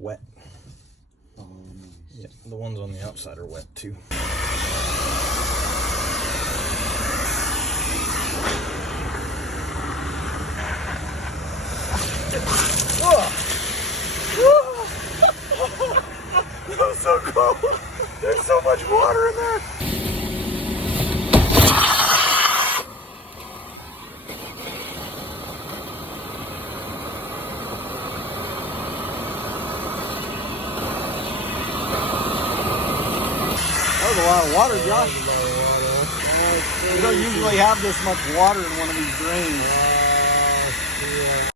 wet. Oh, nice. Yeah, the ones on the outside are wet too. That was so cool. There's so much water in there. That was a lot of water, Josh. We don't usually have this much water in one of these drains.